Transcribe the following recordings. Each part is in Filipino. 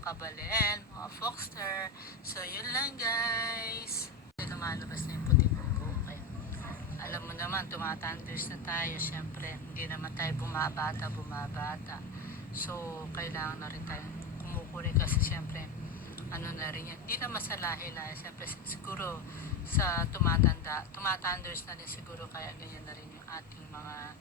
kabalen, mga Foxter. So, yun lang guys. Lumalabas na yung puti ko. Kaya, alam mo naman, tumatanders na tayo. Siyempre, hindi naman tayo bumabata. So, kailangan na rin tayo kumukuli kasi siyempre, ano na rin yan. Hindi naman sa lahi-lahi. Siyempre, siguro sa tumatanders na rin siguro. Kaya ganyan na rin yung ating mga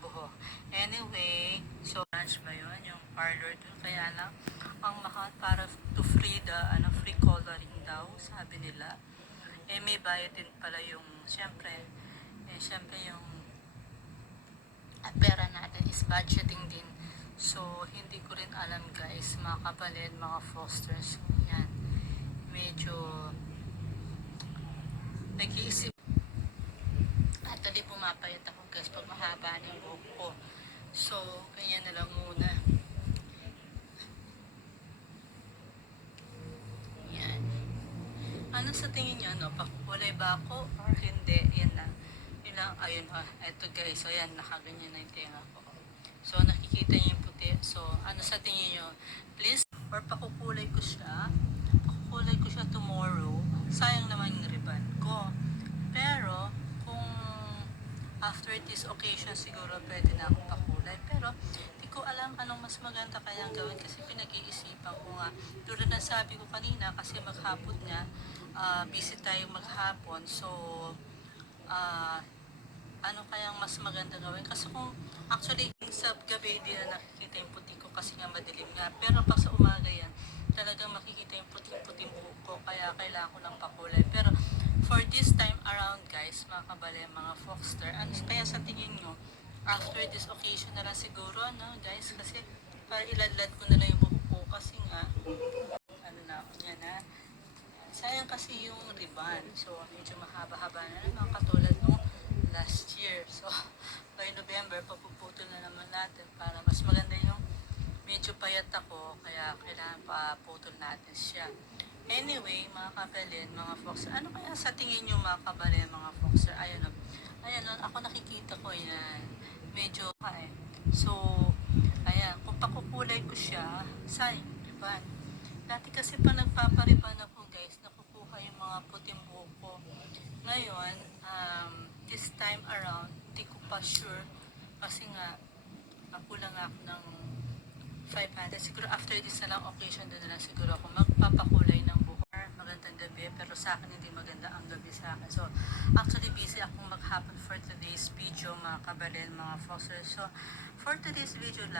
buho. Anyway, so lunch ba yun? Yung parlor dun. Kaya lang, ang mahal para to free the, free coloring daw, sabi nila. May bayad din pala yung, syempre yung pera natin is budgeting din. So, hindi ko rin alam guys, mga kabalin, mga fosters. Yan. Medyo nag-iisip. Actually, pumapayat ako guys pag mahaba na yung buhok ko. So, ganyan na lang muna. Yan. Ano sa tingin nyo, no? Pakulay ba ako or hindi? Yan lang. Yun lang. Ayun, eto guys. So, yan. Nakaganyan na yung tenga ko. So, nakikita niyo yung puti. So, ano sa tingin nyo? Please, or pakukulay ko siya. Pakukulay ko siya tomorrow. Sayang naman yung ribbon ko. Pero, kung after this occasion, siguro pwede na akong pakulay. Pero, di ko alam anong mas maganda kayang gawin kasi pinag-iisipan ko nga. Tulad na sabi ko kanina, kasi maghapon nga, busy tayo maghapon. So, ano kayang mas maganda gawin? Kasi kung actually sa gabi hindi na nakikita yung puti ko kasi nga madilim nga. Pero pag sa umaga yan, talagang makikita yung puting-puting buhok ko. Kaya kailangan ko ng pakulay. Pero for this time around guys, mga kabale, mga Foxter, ano kaya sa tingin nyo, after this occasion na lang siguro, no guys? Kasi para iladlad ko na lang yung buhok ko kasi nga, ano na ako yan ha. Sayang kasi yung ribbon. So, medyo mahaba-haba na naman katulad nung last year. So, by November, papuputol na naman natin para mas maganda yung medyo payat ako. Kaya kailangan paputol natin siya. Anyway, mga kabalin, mga Foxer, ano kaya sa tingin nyo mga kabalin, mga Foxer? Ayun, ako nakikita ko yan. Medyo, So, ayan, kung pakukulay ko siya, sayang, ribbon. Dati kasi pa nagpapariban ako guys, nakukuha yung mga puting buhok ko. Ngayon, this time around, hindi ko pa sure kasi nga, kulang ako ng 500. Siguro after this na lang occasion doon na lang siguro ako magpapakulay ng buhok. Magandang gabi, pero sa akin hindi maganda ang gabi sa akin. So, actually busy akong maghapon for today's video mga kabalin, mga Foxers. So, for today's video lang,